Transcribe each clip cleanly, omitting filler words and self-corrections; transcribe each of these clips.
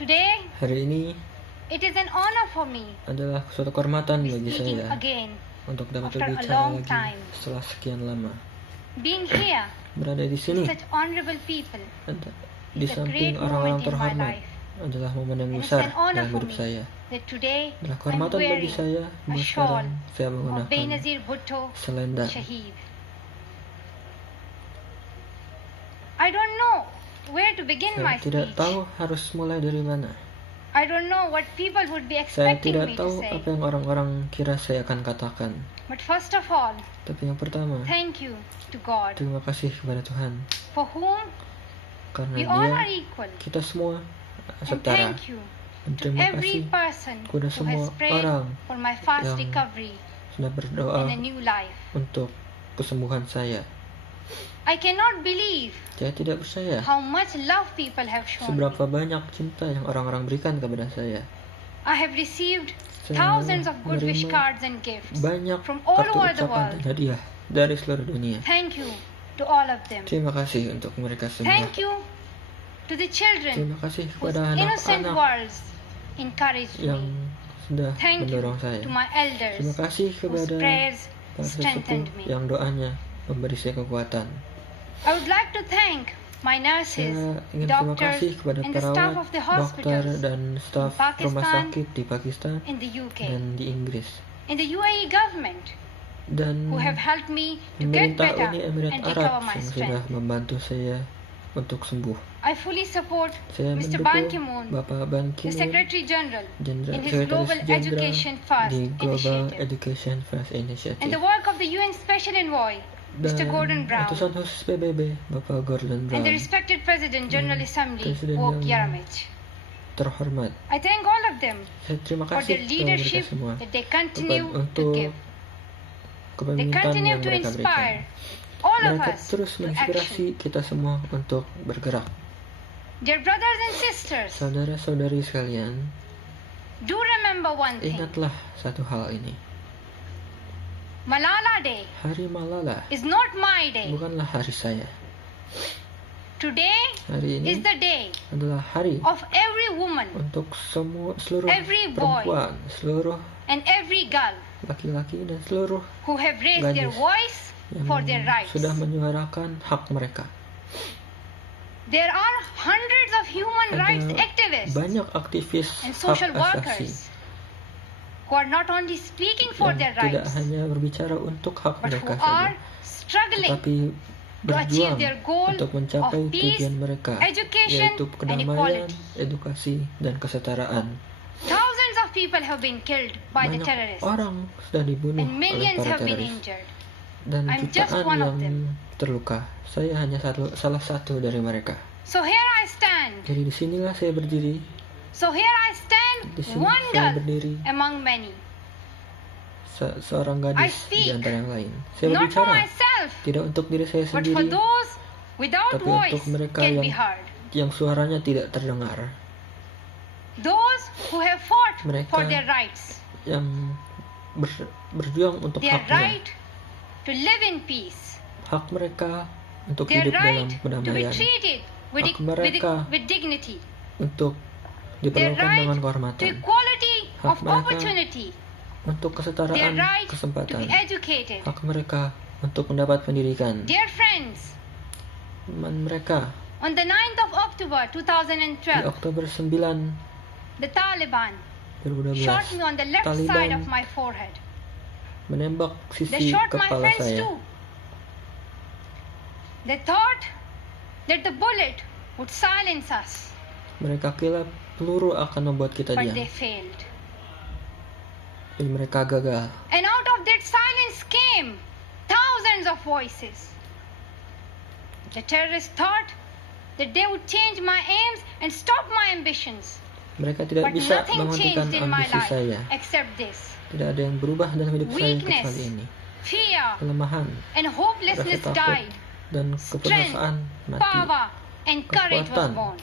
Today, Hari ini it is an honor for me adalah suatu kehormatan to be bagi speaking saya again. untuk dapat after a berbicara long lagi time. setelah sekian lama. Being here Berada di with sini such honorable people di is a samping great orang-orang moment in my terhormat life. adalah momen yang And it's besar an honor dalam for hidup me saya. that today Adalah I'm kehormatan bagi wearing saya a bahwa shawl sekarang saya of menggunakan Benazir Bhutto selendang. Shaheed. I don't know where to begin Saya my tidak speech. tahu harus mulai dari mana. I don't know what people would be Saya expecting tidak me to tahu say. apa yang orang-orang kira saya akan katakan. But first of all, Tapi yang pertama, thank you to God, terima kasih kepada Tuhan for whom karena we all Dia are equal. kita semua And setara. thank you Dan to terima every kasih person kepada who semua has prayed orang for my fast yang recovery sudah berdoa and a new life. untuk kesembuhan saya. I cannot believe Saya tidak percaya how much love people have shown me. seberapa banyak cinta yang orang-orang berikan kepada saya. I have received Saya thousands of good wish menerima cards and gifts banyak from all kartu over the ucapan world. dan hadiah dari seluruh dunia. Thank you to all of them. Terima kasih untuk mereka semua. Thank you to the children Terima kasih whose kepada innocent anak-anak words encouraged yang me. sudah Thank you mendorong saya. to my elders Terima kasih whose kepada prayers para sesepuh strengthened me. yang doanya memberi saya kekuatan. I would like to thank my nurses, Saya ingin terima doctors, kasih kepada and the staff perawat, of the dokter, hospitals dan staf in rumah Pakistan, sakit di Pakistan in the UK, dan di Inggris, in the UAE government, dan who have helped me to get pemerintah better Uni Emirat and Arab recover my yang sudah strength. membantu saya untuk sembuh. I fully support Saya Mr. Ban mendukung Ki-moon, Bapak Ban the Ki-moon, Secretary General, in his Sekretaris Global Jenderal Education First di Global Initiative, Education First and Initiative, the work of the UN Special Envoy, Mr. dan Gordon Brown, utusan khusus PBB Bapak Gordon and Brown, the respected President General Assembly, Presiden Wok yang Yaramich. terhormat. I thank all of them Saya terima for kasih their kepada mereka leadership semua that they continue to untuk give. They kepemimpinan continue yang to mereka inspire berikan. all of Mereka us terus to action. menginspirasi kita semua untuk bergerak. Dear brothers and sisters, Saudara-saudari sekalian, do remember one thing. ingatlah satu hal ini. Malala Day Hari Malala is not my day. bukanlah hari saya. Today Hari is ini the day adalah hari of every woman untuk seluruh Every boy. perempuan, seluruh and every girl laki-laki dan seluruh who have raised their gadis voice yang for their rights. sudah menyuarakan hak mereka. There are hundreds of human rights Ada activists banyak aktivis and hak social asasi workers who are not only speaking for yang their tidak rights, hanya berbicara untuk hak but who mereka are saja, struggling tetapi to achieve berjuang their goal untuk mencapai of peace, tujuan mereka, education, yaitu and kedamaian, equality. edukasi, dan kesetaraan. Thousands of people have been killed by the Banyak terrorists, orang sudah dibunuh and oleh millions para have been teroris, injured. dan I'm just jutaan one of yang them. terluka. Saya hanya salah satu dari mereka. So here I stand. Jadi disinilah saya berdiri. So here I stand, Di sini one saya girl berdiri, among many. seorang I gadis speak di antara yang lain. Saya not for berbicara myself, tidak untuk diri saya but for sendiri, those without tapi voice untuk mereka can be yang heard. yang suaranya tidak terdengar, Those who have fought Mereka for their rights, yang berjuang untuk their haknya, right to live in peace, hak mereka untuk their hidup dalam right to be kedamaian, treated with, Hak mereka with dignity, untuk their diperlakukan right dengan to kehormatan, equality Hak of mereka opportunity, untuk their kesetaraan right to kesempatan, be educated. hak mereka untuk mendapat pendidikan, Dear friends, teman mereka. on the 9th of October Di 2012, Oktober 9, the Taliban 2012, shot me on the left side Taliban of my forehead. menembak They sisi shot my kepala friends saya. too. They thought that the bullet would silence us, Mereka kira peluru akan membuat kita but diam, they failed. tapi mereka gagal. And out of that silence came thousands of voices. The terrorists thought that they would change my aims and stop my ambitions. Mereka tidak But bisa nothing menghentikan changed in my ambisi life saya. except this. Tidak ada yang berubah dalam hidup saya Weakness, kecuali ini. fear, Kelemahan, and rasa hopelessness takut, died. dan keputusasaan mati. Power and courage was Kekuatan. born.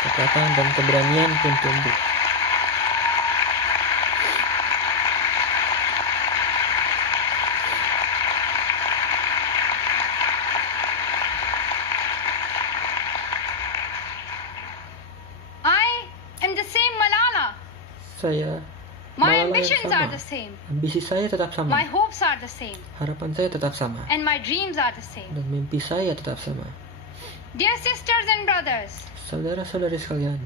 Kekuatan dan keberanian pun tumbuh. Saya My malah yang ambitions sama. are the same. Ambisi saya tetap sama. My hopes are the same. Harapan saya tetap sama. And my dreams are the same. Dan mimpi saya tetap sama. Dear sisters and brothers, Saudara-saudari sekalian,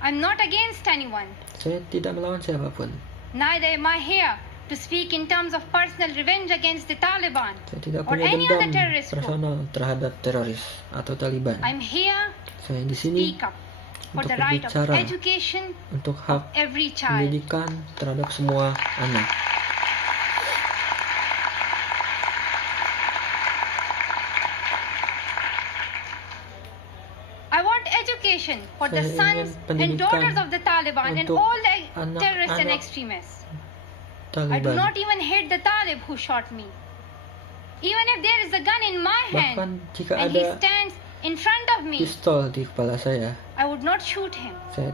I'm not against anyone. saya tidak melawan siapapun. Neither am I here to speak in terms of personal revenge against the Taliban Saya tidak or punya any other dendam terrorist group. personal terhadap teroris atau Taliban. I'm here Saya di to sini speak up for untuk the right of berbicara education untuk of hak every child. pendidikan terhadap semua anak. I want education for the Saya sons ingin and pendidikan daughters of the Taliban and untuk all the anak-anak terrorists and extremists. I do Taliban. not even hate the Talib who shot me. Even if there is a gun in my Bahkan hand jika and he ada stands in front of me, pistol di kepala saya, I would not shoot him. di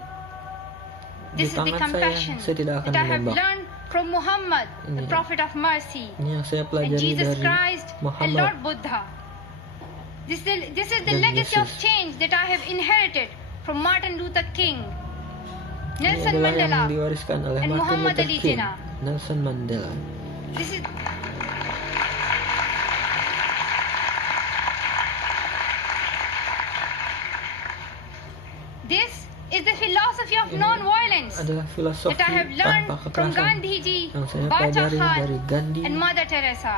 This is the tangan compassion saya tidak akan that I have menembak. learned from Muhammad, the Ini. Prophet of Mercy, Ini yang saya and pelajari Jesus dari Christ and Muhammad Lord Buddha. This is the dan legacy of Yesus. change that I have inherited from Martin Luther King, Ini Nelson adalah yang Mandela, diwariskan oleh and Martin Muhammad Luther Ali King, Jinnah. Nelson Mandela. This is the philosophy of Ini non-violence adalah filosofi that I have learned tanpa from kekerasan Gandhiji, yang saya Bacha pelajari Khan, dari Gandhi and Mother Teresa.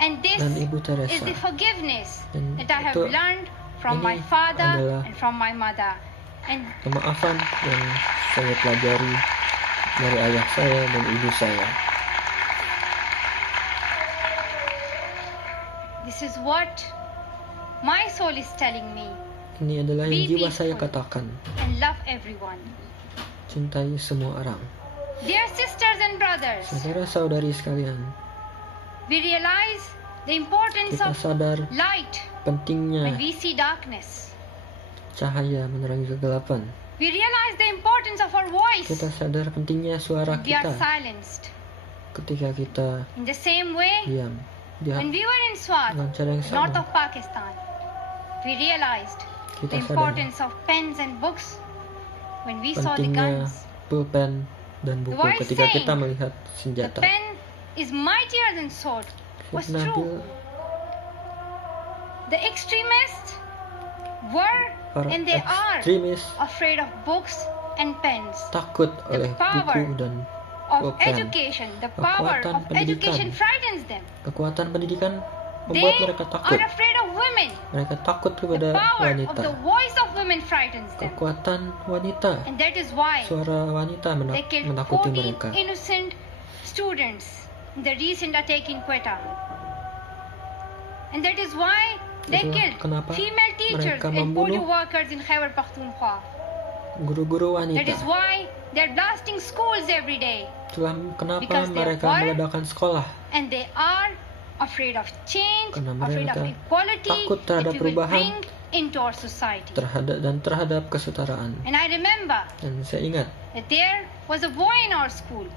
And this dan Ibu is Teresa. the forgiveness Dan that I have itu learned from ini my father adalah and from my mother. And Kemaafan yang saya pelajari dari ayah saya dan ibu saya. this is what my soul is telling me. Ini adalah yang Be jiwa saya peaceful katakan. and love everyone. Cintai semua orang. Dear sisters and brothers, Saudara-saudari sekalian, we realize the importance kita of sadar light pentingnya when we see darkness. cahaya menerangi kegelapan. We realize the importance of our voice Kita sadar pentingnya suara when we are kita silenced. ketika kita In the same way, diam. when we were in Swat, Dengan cara yang north sama, of Pakistan, we realized kita the sadar importance of pens and books when we saw the pentingnya guns. pulpen dan buku wise ketika saying, kita melihat The senjata. pen is mightier than sword was Fitnah true. The extremists were para and they are ekstremis afraid of books and pens. takut oleh power buku dan Of pulpen. education, the power Kekuatan of education pendidikan. frightens them. Kekuatan pendidikan They membuat mereka takut. are afraid of women. Mereka takut The kepada power of wanita. the voice of women frightens them. Kekuatan wanita, And that is why suara wanita they killed menakuti 14 mereka. innocent students in the recent attack in Quetta. And that is why they Itulah killed kenapa female teachers mereka and polio membunuh workers in Khyber Pakhtunkhwa. Guru-guru That wanita. is why they're blasting schools every day. Itulah kenapa Because they mereka are meledakan sekolah. And they are afraid of change, Karena afraid of mereka equality takut that terhadap we will perubahan, bring into our society. terhadap kesetaraan. And I remember Dan saya ingat that there was a boy in our school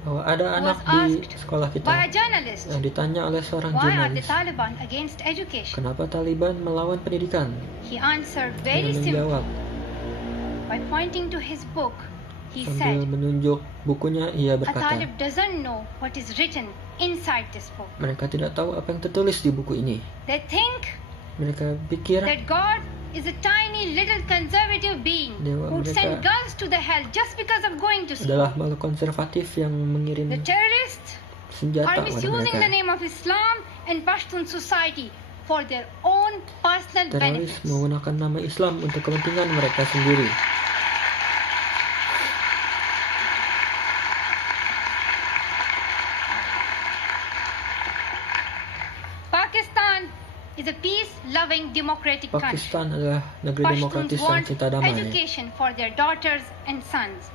bahwa ada who anak was di asked sekolah kita by a journalist, yang ditanya oleh seorang why are the jurnalis, Taliban against education? kenapa Taliban melawan pendidikan? He answered Dia very simply menjawab by pointing to his book. He sambil said, menunjuk bukunya, ia a berkata, Talib doesn't know what is written inside this book. mereka tidak tahu apa yang tertulis di buku ini. They think Mereka pikir that God is a tiny little conservative being Dewa who mereka send girls to the hell just because of going to school. adalah makhluk konservatif yang mengirim The terrorists senjata are kepada misusing mereka. the name of Islam and Pashtun society for their own personal Teroris benefits. menggunakan nama Islam untuk kepentingan mereka sendiri. Pakistan is a peace-loving democratic country. Pakistan adalah negeri Pashtuns demokratis yang want cinta damai. education for their daughters and sons.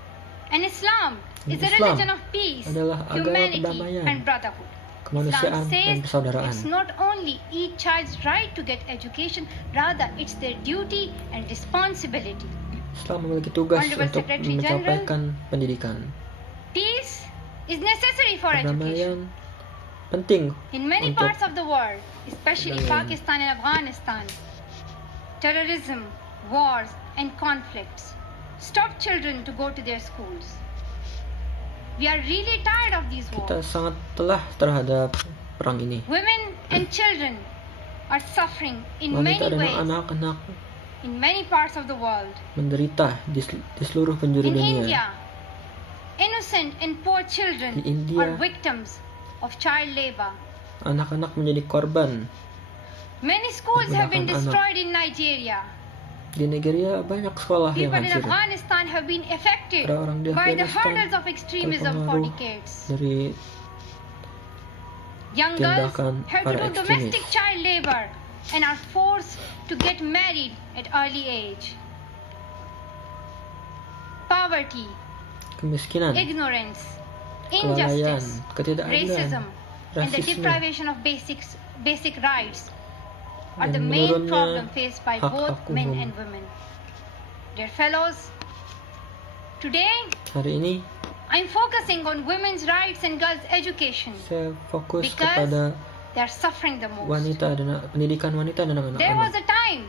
And Islam is a Islam religion of peace, adalah agama humanity, perdamaian, and brotherhood. kemanusiaan Islam dan says persaudaraan. it's not only each child's right to get education, rather it's their duty and responsibility. Islam memiliki tugas Honorable untuk Secretary mencapaikan pendidikan. Peace is necessary for education. Perdamaian penting In many untuk parts of the world, especially Perdamaian. Pakistan and Afghanistan, terrorism, wars, and conflicts stop children to go to their schools. We are really tired of these Kita wars. sangat telah terhadap perang ini. Women and children are suffering in many Wanita dan ways anak-anak in many parts of the world. menderita di seluruh penjuru In dunia. India, innocent and poor children Di India, are victims of child labor. anak-anak menjadi korban. Many schools have been Perbudakan anak. destroyed in Nigeria. Di Nigeria banyak sekolah yang People in hancur Afghanistan have been affected Orang-orang di by the Afghanistan hurdles of extremism for terpengaruh decades. dari Young girls tindakan have to para do ekstremis. domestic child labor and are forced to get married at early age. Poverty, Kemiskinan, ignorance, kelalaian, injustice, ketidakadilan, racism, and the rasisme, deprivation of basic rights are the dan main menurunnya problem faced by both hak-hak men umum. and women. Dear fellows, today Hari ini I'm focusing on women's rights and girls' education saya fokus because kepada they are suffering the most. wanita dan pendidikan wanita dan There was anak-anak. a time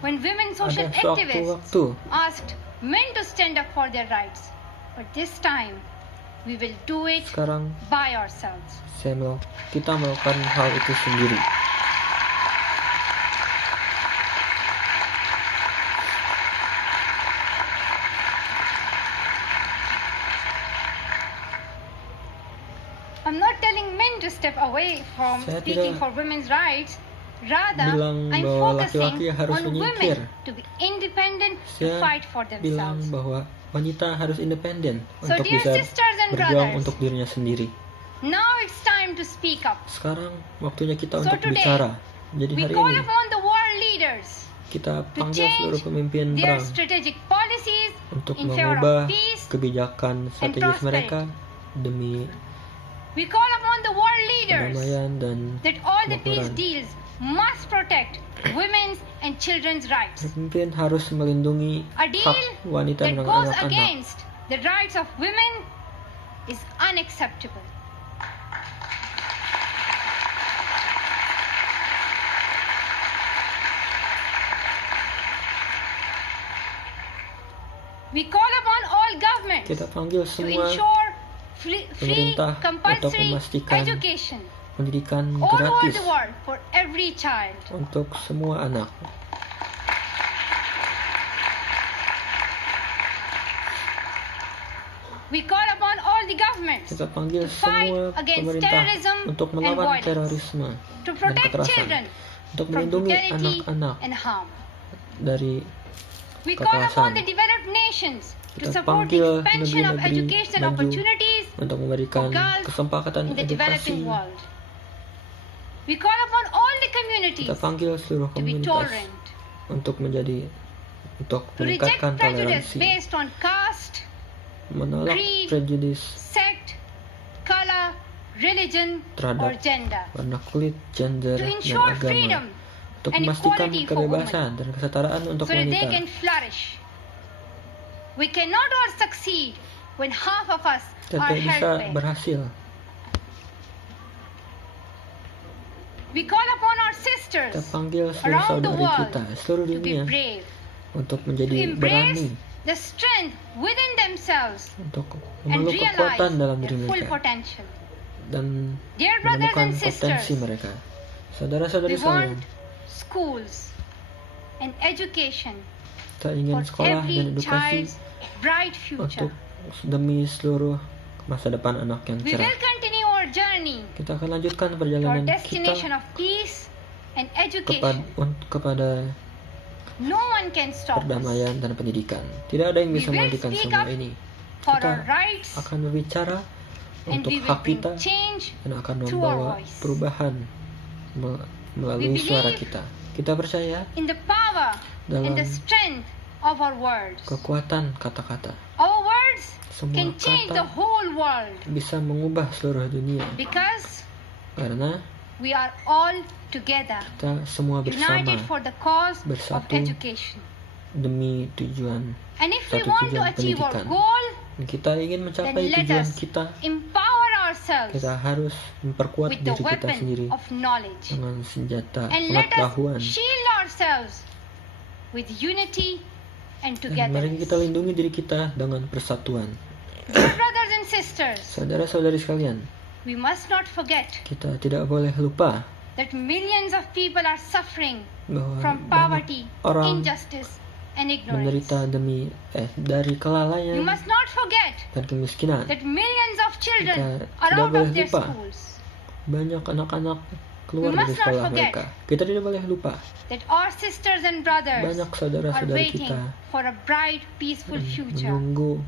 when women social Ada activists sewaktu-waktu asked men to stand up for their rights. But this time, we will do it sekarang by ourselves. kita melakukan hal itu sendiri. I'm not telling men to step away from Saya speaking tidak for women's rights. Rather, bilang I'm bahwa focusing laki-laki harus on menyingkir. women to be independent to Saya fight for bilang themselves. bahwa wanita harus independen So, untuk dear bisa sisters and berjuang brothers, untuk dirinya sendiri. Now it's time to speak up. Sekarang waktunya kita So untuk today, bicara. Jadi We hari call ini upon the world leaders kita to panggil seluruh change pemimpin their perang strategic policies untuk in favor mengubah of peace. kebijakan strategis mereka demi We call upon the world leaders perdamaian dan that all the peace kemakmuran. deals must protect women's and children's rights. Pemimpin harus melindungi A deal hak wanita that dan goes anak-anak. against the rights of women is unacceptable. We call upon all governments Kita panggil to semua ensure free pemerintah untuk compulsory memastikan education pendidikan all over gratis the world for every child. untuk semua anak. We call upon all the governments Kita panggil fight semua against pemerintah terrorism untuk and melawan violence, terorisme to dan protect kekerasan, children untuk from melindungi brutality anak-anak and harm. dari We call upon kekerasan. the developed nations to Kita support panggil the expansion of negeri-negeri education maju opportunities untuk memberikan for girls kesempatan in the edukasi. developing world. We call upon all the communities Kita panggil seluruh to be komunitas tolerant, untuk to reject meningkatkan prejudice toleransi, based on caste, menolak creed, prejudis sect, color, religion, terhadap or gender, warna kulit, gender, to dan ensure agama, freedom untuk and memastikan equality for kebebasan dan kesetaraan untuk so that they wanita. can flourish. We cannot all succeed when half of us Kita are tidak bisa held back. berhasil. We call upon our Kita sisters panggil seluruh around the saudari world kita, seluruh to be dunia, brave, untuk to menjadi embrace berani, the strength within themselves untuk and memeluk realize kekuatan dalam diri their full mereka potential. dan Dear brothers menemukan and sisters, potensi mereka. Saudara-saudari we sekalian, want schools and education kita ingin for sekolah dan every edukasi child's bright future. untuk demi seluruh masa depan anak yang We cerah. will continue our journey Kita akan lanjutkan to our perjalanan destination kita of peace and kepada, education. kepada No one can stop us perdamaian dan pendidikan. Tidak ada yang bisa We will menghentikan speak semua up ini. for Kita our rights, akan berbicara and untuk we will hak bring kita change dan akan through our membawa voice. perubahan melalui We suara believe kita. Kita percaya in the power dalam and the strength of our words. kekuatan kata-kata. Our words Semua can change the kata whole world bisa mengubah seluruh dunia because karena we are all together, kita semua united bersama for the cause of bersatu education. demi tujuan. And if we Satu want to tujuan achieve our pendidikan. goal, Dan kita ingin then mencapai let tujuan us kita. empower ourselves Kita harus memperkuat with the diri kita weapon sendiri of knowledge. dengan senjata And let us pengetahuan shield ourselves with unity and Dan mari kita togetherness. lindungi diri kita dengan persatuan. Dear brothers and sisters, Saudara-saudari sekalian, we must not forget kita tidak boleh lupa that millions of people are suffering bahwa from banyak poverty, orang injustice, and ignorance. menderita dari We kelalaian must not forget dan kemiskinan. that millions of children Kita are tidak out boleh of their lupa. schools. Banyak anak-anak keluar We dari must not sekolah forget mereka. Kita tidak boleh lupa. That our sisters and brothers Banyak are saudara-saudari waiting kita for a bright, peaceful future. menunggu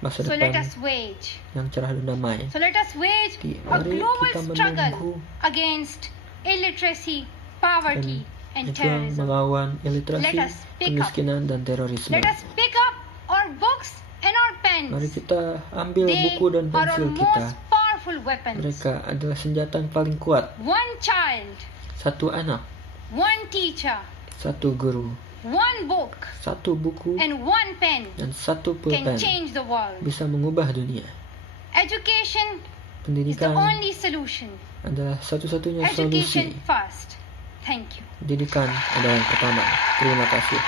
masa So let depan us wage. yang cerah dan damai. So let us wage a Mari global kita struggle menunggu against illiteracy, poverty, and juga terrorism. melawan Let iliterasi, us pick up. kemiskinan, dan terorisme. Let us pick up our books and our Mari pens. kita ambil They buku dan are our pensil kita. most powerful weapons. Mereka adalah senjata yang paling kuat. One child, Satu anak, one teacher, satu guru, one book, satu buku, and one pen dan satu can pulpen change the world. bisa mengubah dunia. Education is the Pendidikan only solution. adalah satu-satunya Education solusi. first. Thank you. Pendidikan adalah yang pertama. Terima kasih.